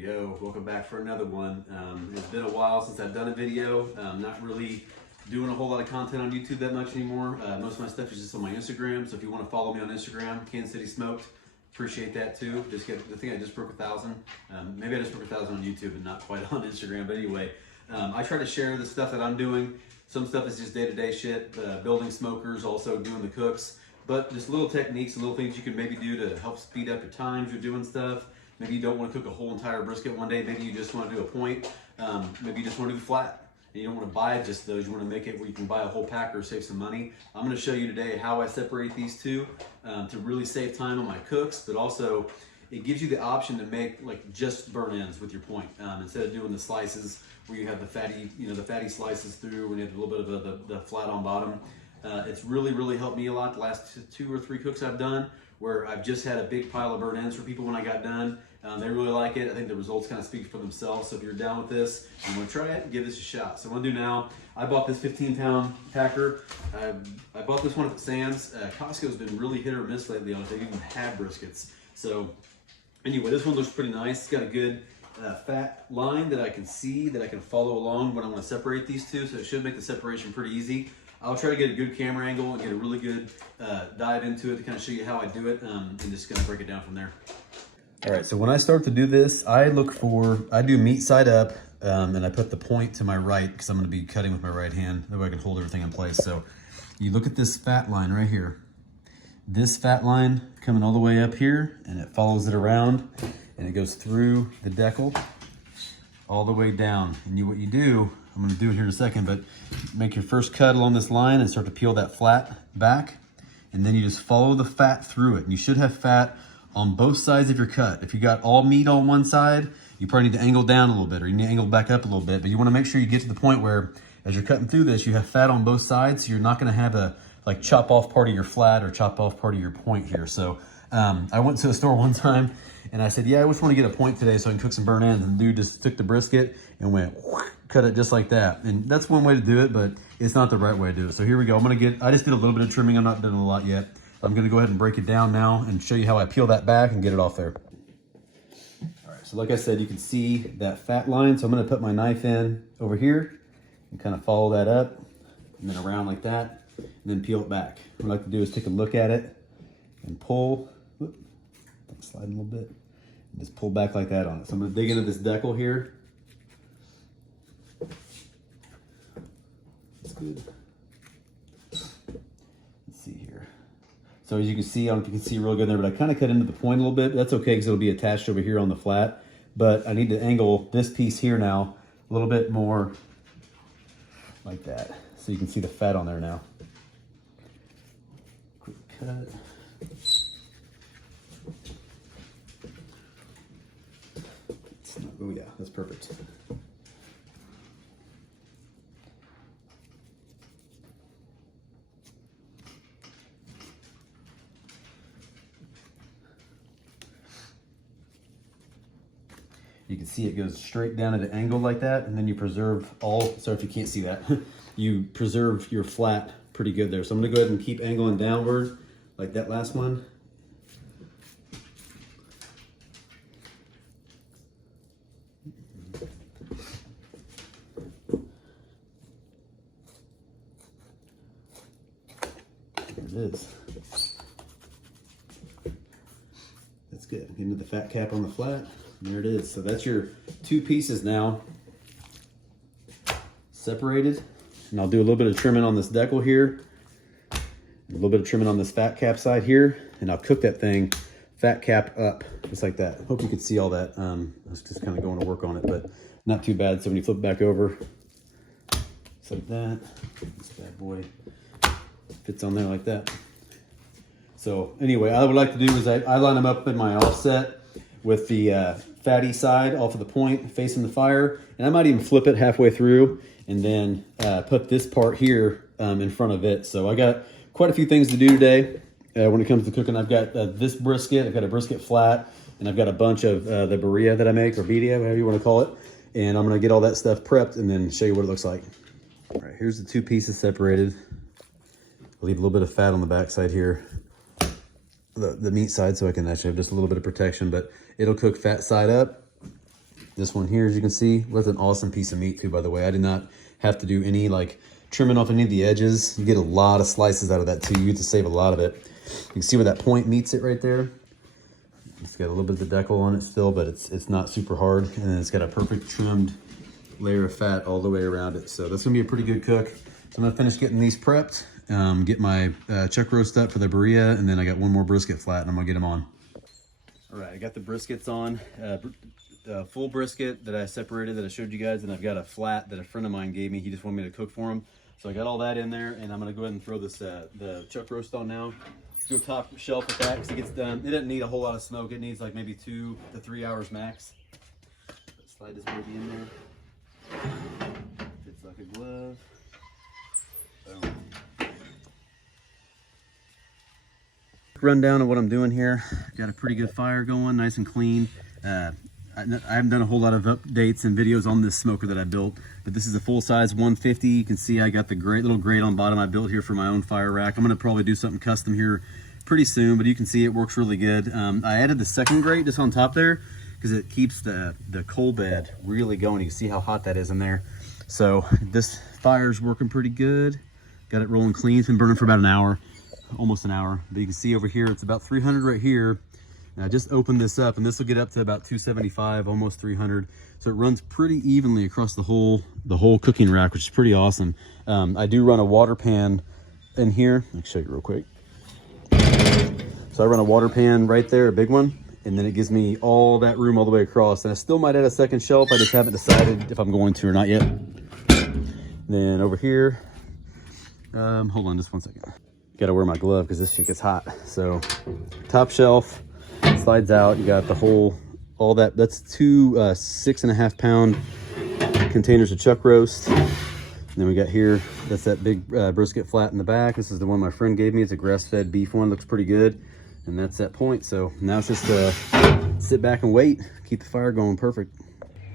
we go. Welcome back for another one. It's been a while since I've done a video. Not really doing a whole lot of content on YouTube that much anymore. Most of my stuff is just on my Instagram. So if you want to follow me on Instagram, Kansas City Smoked, appreciate that too. I think I just broke 1,000. Maybe I just broke 1,000 on YouTube and not quite on Instagram. But anyway, I try to share the stuff that I'm doing. Some stuff is just day-to-day shit, building smokers, also doing the cooks. But just little techniques, little things you can maybe do to help speed up your times you're doing stuff. Maybe you don't want to cook a whole entire brisket one day. Maybe you just want to do a point. Maybe you just want to do flat. And you don't want to buy just those. You want to make it where you can buy a whole pack or save some money. I'm going to show you today how I separate these two to really save time on my cooks, but also it gives you the option to make like just burn ends with your point instead of doing the slices where you have the fatty slices through and you have a little bit of the flat on bottom. It's really helped me a lot the last 2 or 3 cooks I've done, where I've just had a big pile of burnt ends for people when I got done. They really like it. I think the results kind of speak for themselves. So if you're down with this and want to try it, give this a shot. So what I'm gonna do now, I bought this 15-pound packer. I bought this one at Sam's. Costco's been really hit or miss lately on it. They even had briskets. So anyway, this one looks pretty nice. It's got a good fat line that I can see, that I can follow along when I want to separate these two. So it should make the separation pretty easy. I'll try to get a good camera angle and get a really good dive into it to kind of show you how I do it and just gonna break it down from there. All right, so when I start to do this, I do meat side up and I put the point to my right because I'm gonna be cutting with my right hand. That way I can hold everything in place. So you look at this fat line right here. This fat line coming all the way up here and it follows it around and it goes through the decal all the way down. And what you do, I'm gonna do it here in a second, but make your first cut along this line and start to peel that flat back. And then you just follow the fat through it. And you should have fat on both sides of your cut. If you got all meat on one side, you probably need to angle down a little bit, or you need to angle back up a little bit. But you wanna make sure you get to the point where as you're cutting through this, you have fat on both sides. So you're not gonna have a like chop off part of your flat or chop off part of your point here. So I went to a store one time and I said, yeah, I just want to get a point today so I can cook some burnt ends. And the dude just took the brisket and went, cut it just like that. And that's one way to do it, but it's not the right way to do it. So here we go. I just did a little bit of trimming. I'm not doing a lot yet. I'm going to go ahead and break it down now and show you how I peel that back and get it off there. All right, so like I said, you can see that fat line. So I'm going to put my knife in over here and kind of follow that up and then around like that and then peel it back. What I like to do is take a look at it and pull. Whoop, slide a little bit. Just pull back like that on it. So I'm going to dig into this decal here. That's good. Let's see here. So as you can see, I don't know if you can see real good there, but I kind of cut into the point a little bit. That's okay because it'll be attached over here on the flat. But I need to angle this piece here now a little bit more like that. So you can see the fat on there now. Quick cut. Oh yeah, that's perfect. You can see it goes straight down at an angle like that, and then you preserve sorry if you can't see that, you preserve your flat pretty good there. So I'm gonna go ahead and keep angling downward like that last one. There it is. That's good. Get into the fat cap on the flat. There it is. So that's your 2 pieces now separated. And I'll do a little bit of trimming on this decal here, a little bit of trimming on this fat cap side here, and I'll cook that thing fat cap up just like that. Hope you can see all that. I was just kind of going to work on it, but not too bad. So when you flip it back over, just like that, this bad boy fits on there like that. So anyway, I would like to do is I line them up in my offset with the fatty side off of the point facing the fire, and I might even flip it halfway through and then put this part here in front of it. So I got quite a few things to do today when it comes to cooking. I've got this brisket, I've got a brisket flat, and I've got a bunch of the birria that I make, or birria, whatever you want to call it. And I'm gonna get all that stuff prepped and then show you what it looks like. All right, here's the 2 pieces separated. I'll leave a little bit of fat on the back side here, the meat side, so I can actually have just a little bit of protection, but it'll cook fat side up. This one here, as you can see, was an awesome piece of meat too, by the way. I did not have to do any like trimming off any of the edges. You get a lot of slices out of that too. You get to save a lot of it. You can see where that point meets it right there. It's got a little bit of the decal on it still, but it's not super hard. And then it's got a perfect trimmed layer of fat all the way around it. So that's gonna be a pretty good cook. So I'm gonna finish getting these prepped, get my chuck roast up for the burrito, and then I got one more brisket flat and I'm gonna get them on. All right, I got the briskets on. Full brisket that I separated that I showed you guys, and I've got a flat that a friend of mine gave me. He just wanted me to cook for him. So I got all that in there, and I'm gonna go ahead and throw this the chuck roast on now. Do a top shelf with that because it gets done. It doesn't need a whole lot of smoke. It needs like maybe 2 to 3 hours max. Slide this baby in there. Fits like a glove. Boom. Rundown of what I'm doing here. Got a pretty good fire going, nice and clean. I haven't done a whole lot of updates and videos on this smoker that I built, but this is a full-size 150. You can see I got the little grate on bottom I built here for my own fire rack. I'm gonna probably do something custom here pretty soon, but you can see it works really good. I added the second grate just on top there because it keeps the coal bed really going. You can see how hot that is in there. So this fire's working pretty good. Got it rolling clean. It's been burning for about an hour, almost an hour. But you can see over here, it's about 300 right here. And I just opened this up, and this will get up to about 275, almost 300. So it runs pretty evenly across the whole cooking rack, which is pretty awesome. I do run a water pan in here. Let me show you real quick. So I run a water pan right there, a big one, and then it gives me all that room all the way across. And I still might add a second shelf. I just haven't decided if I'm going to or not yet. Then over here, hold on just one second. Gotta wear my glove because this shit gets hot. So top shelf slides out. You got the whole, all that. That's 2 6.5 pound containers of chuck roast. And then we got here, that's that big brisket flat in the back. This is the one my friend gave me. It's a grass-fed beef one, looks pretty good. And that's that point. So now it's just sit back and wait, keep the fire going perfect.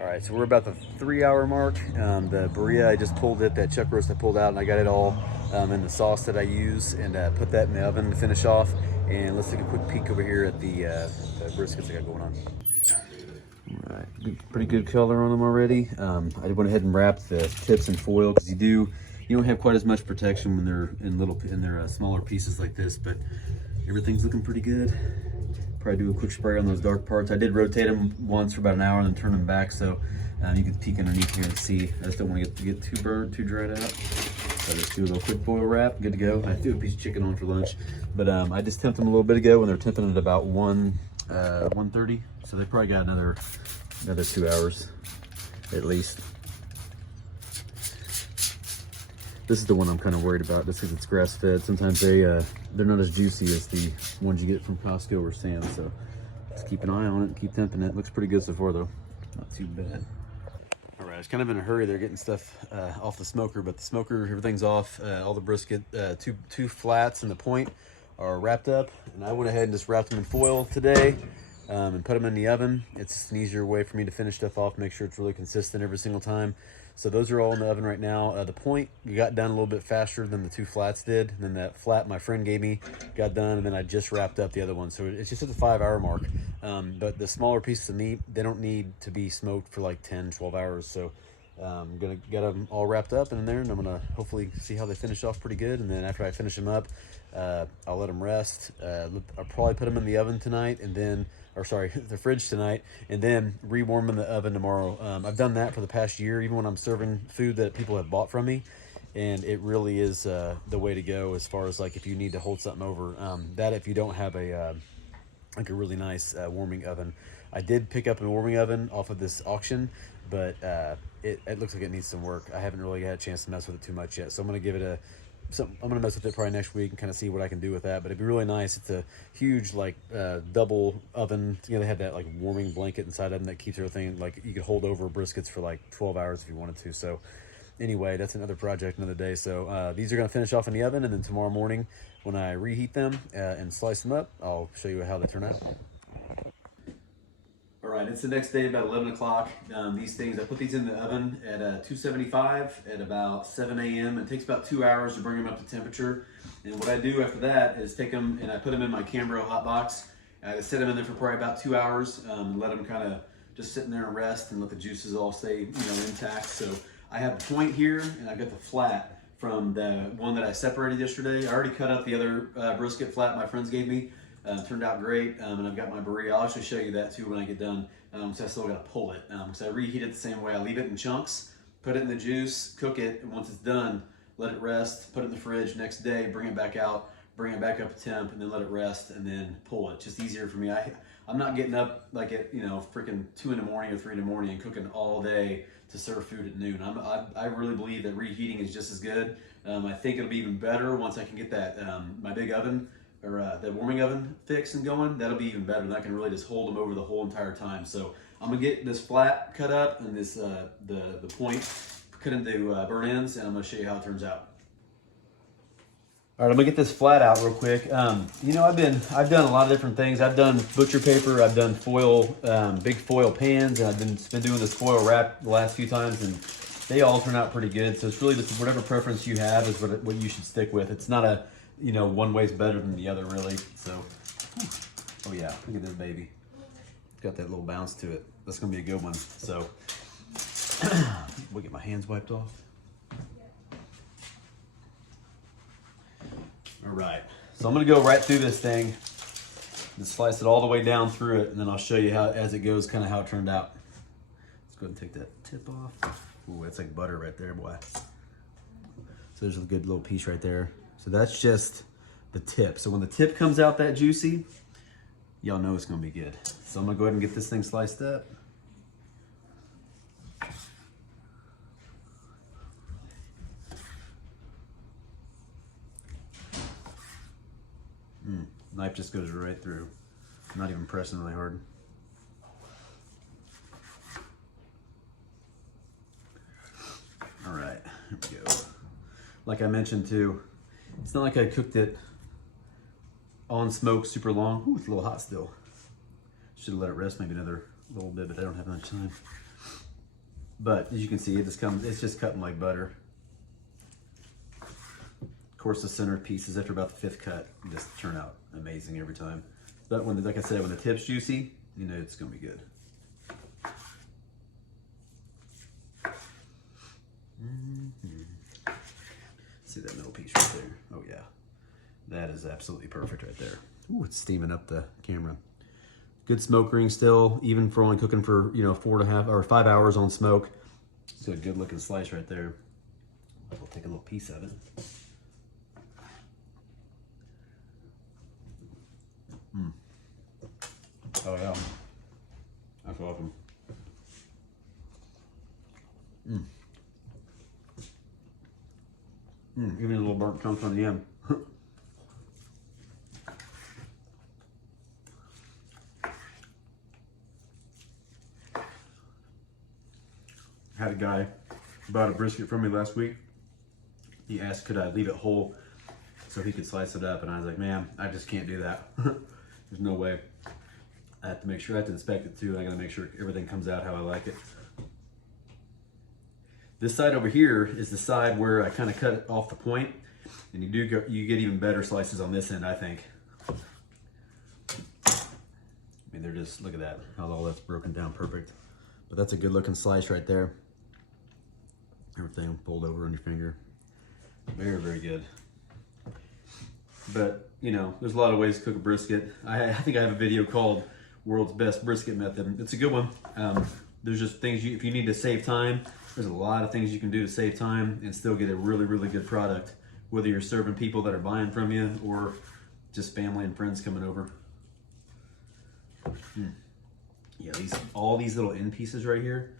All right, so we're about the 3-hour mark. The burrito, I just pulled it, that chuck roast I pulled out, and I got it all in the sauce that I use, and put that in the oven to finish off. And let's take a quick peek over here at the briskets I got going on. All right, pretty good color on them already. I went ahead and wrapped the tips in foil because you don't have quite as much protection when they're in smaller pieces like this, but everything's looking pretty good. Probably do a quick spray on those dark parts. I did rotate them once for about an hour and then turn them back, so you can peek underneath here and see. I just don't want to get too burnt, too dried out. So I just do a little quick foil wrap, good to go. I threw a piece of chicken on for lunch, but I just temped them a little bit ago when they're temping at about 1:30. So they probably got another 2 hours at least. This is the one I'm kind of worried about, just because it's grass fed. Sometimes they're not as juicy as the ones you get from Costco or Sam's. So just keep an eye on it and keep temping it. Looks pretty good so far though, not too bad. All right, I was kind of in a hurry. They're getting stuff off the smoker, but the smoker, everything's off. All the brisket, two flats and the point are wrapped up, and I went ahead and just wrapped them in foil today. And put them in the oven. It's an easier way for me to finish stuff off, make sure it's really consistent every single time. So those are all in the oven right now. The point got done a little bit faster than the 2 flats did. And then that flat my friend gave me got done, and then I just wrapped up the other one. So it's just at the 5-hour mark. But the smaller pieces of meat, they don't need to be smoked for like 10, 12 hours. So I'm gonna get them all wrapped up in there, and I'm gonna hopefully see how they finish off pretty good. And then after I finish them up, I'll let them rest. I'll probably put them in the oven tonight, and then, or sorry, the fridge tonight, and then rewarm them in the oven tomorrow. I've done that for the past year, even when I'm serving food that people have bought from me, and it really is the way to go as far as like if you need to hold something over. That if you don't have like a really nice warming oven. I did pick up a warming oven off of this auction, but it looks like it needs some work. I haven't really had a chance to mess with it too much yet, so I'm gonna give it I'm gonna mess with it probably next week and kind of see what I can do with that. But it'd be really nice. It's a huge like double oven. You know, they had that like warming blanket inside of them that keeps everything, like you could hold over briskets for like 12 hours if you wanted to. So anyway, that's another project, another day. So these are gonna finish off in the oven, and then tomorrow morning when I reheat them and slice them up, I'll show you how they turn out. All right, it's the next day, about 11 o'clock. These things, I put these in the oven at 275 at about 7 a.m. It takes about 2 hours to bring them up to temperature. And what I do after that is take them and I put them in my Cambro hot box. I set them in there for probably about 2 hours, let them kind of just sitting there and rest and let the juices all stay, intact. So I have the point here, and I've got the flat from the one that I separated yesterday. I already cut up the other brisket flat my friends gave me. Turned out great, and I've got my burrito. I'll actually show you that too when I get done, so I still got to pull it. So I reheat it the same way. I leave it in chunks, put it in the juice, cook it, and once it's done, let it rest, put it in the fridge. Next day, bring it back out, bring it back up to temp, and then let it rest, and then pull it. Just easier for me. I'm not getting up like at freaking 2 in the morning or 3 in the morning and cooking all day to serve food at noon. I really believe that reheating is just as good. I think it'll be even better once I can get that my big oven or the warming oven fixed and going. That'll be even better, and I can really just hold them over the whole entire time. So I'm gonna get this flat cut up and this the point cut into burnt ends, and I'm gonna show you how it turns out. All right, I'm gonna get this flat out real quick. I've done a lot of different things. I've done butcher paper, I've done foil, big foil pans, and I've been doing this foil wrap the last few times, and they all turn out pretty good. So it's really just whatever preference you have is what you should stick with. It's not a, one way's better than the other really. So, oh yeah, look at this baby. It's got that little bounce to it. That's gonna be a good one. So, we'll get my hands wiped off. All right, so I'm gonna go right through this thing and slice it all the way down through it, and then I'll show you how, as it goes, kind of how it turned out. Let's go ahead and take that tip off. Ooh, that's like butter right there, boy. So there's a good little piece right there. So that's just the tip. So when the tip comes out that juicy, y'all know it's gonna be good. So I'm gonna go ahead and get this thing sliced up. Knife just goes right through. I'm not even pressing really hard. All right, here we go. Like I mentioned too, it's not like I cooked it on smoke super long. Ooh, it's a little hot still. Should have let it rest maybe another little bit, but I don't have much time. But as you can see, it's just cutting like butter. Of course, the center pieces after about the 5th cut just turn out amazing every time. But like I said, when the tip's juicy, it's gonna be good. See that middle piece right there? Oh yeah, that is absolutely perfect right there. Ooh, it's steaming up the camera. Good smoke ring still, even for only cooking for 4.5 or 5 hours on smoke. So a good looking slice right there. We'll take a little piece of it. Oh yeah, that's awesome. Even a little burnt chunks on the end. I had a guy bought a brisket from me last week. He asked could I leave it whole so he could slice it up, and I was like, man, I just can't do that. There's no way. I have to make sure, I have to inspect it too. I gotta make sure everything comes out how I like it. This side over here is the side where I kind of cut off the point, and you get even better slices on this end, I think. I mean, they're just, look at that, how all that's broken down perfect. But that's a good looking slice right there. Everything fold over on your finger. Very, very good. But, there's a lot of ways to cook a brisket. I think I have a video called World's Best Brisket Method. It's a good one. There's just things, if you need to save time, there's a lot of things you can do to save time and still get a really, really good product, whether you're serving people that are buying from you or just family and friends coming over. Yeah, all these little end pieces right here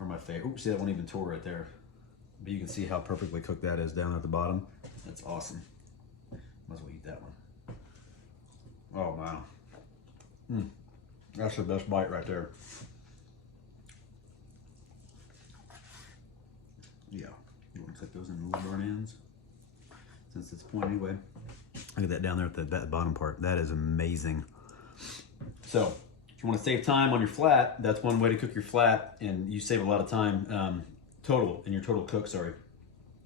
are my favorite. Oops, see that one even tore right there. But you can see how perfectly cooked that is down at the bottom. That's awesome. Might as well eat that one. Oh, wow. That's the best bite right there. Yeah, you want to set those in little burn ends since it's point anyway. Look at that down there at that bottom part. That is amazing. So if you want to save time on your flat, that's one way to cook your flat, and you save a lot of time total in your total cook. Sorry.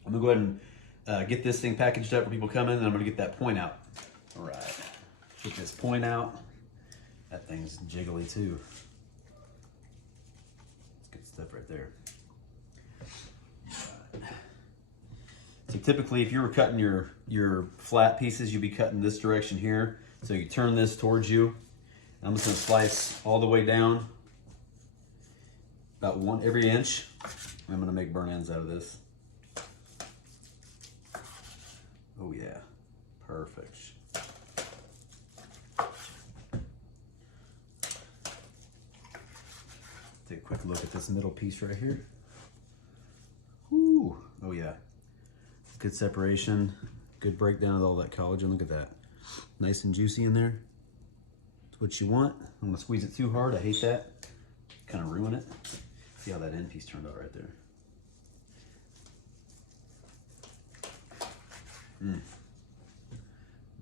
I'm gonna go ahead and get this thing packaged up for people coming, and I'm gonna get that point out. All right, get this point out. That thing's jiggly too. stuff right there. So typically, if you were cutting your flat pieces, you'd be cutting this direction here. So you turn this towards you. I'm just gonna slice all the way down, about every inch. I'm gonna make burn ends out of this. Oh yeah, perfect. Take a quick look at this middle piece right here. Whoo, oh yeah. Good separation, good breakdown of all that collagen. Look at that. Nice and juicy in there. That's what you want. I'm gonna squeeze it too hard. I hate that. Kind of ruin it. See how that end piece turned out right there.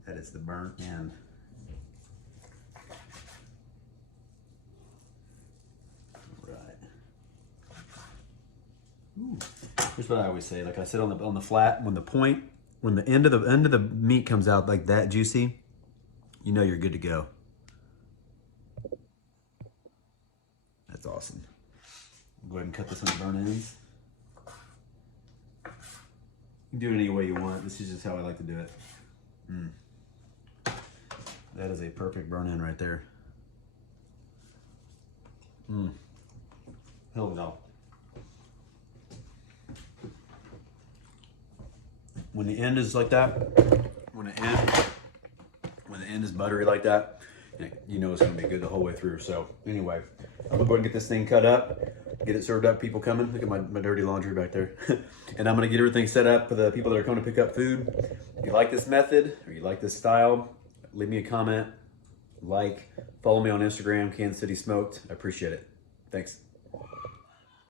That is the burnt end. All right. Ooh. Here's what I always say. Like I said on the flat, when the end of the meat comes out like that juicy, you know you're good to go. That's awesome. Go ahead and cut this on the burn ends. You can do it any way you want. This is just how I like to do it. That is a perfect burn end right there. Hell no. When the end is like that, when the end is buttery like that, you know it's gonna be good the whole way through. So anyway, I'm gonna go ahead and get this thing cut up, get it served up, people coming. Look at my dirty laundry back there. And I'm gonna get everything set up for the people that are coming to pick up food. If you like this method or you like this style, leave me a comment, follow me on Instagram, Kansas City Smoked. I appreciate it. Thanks.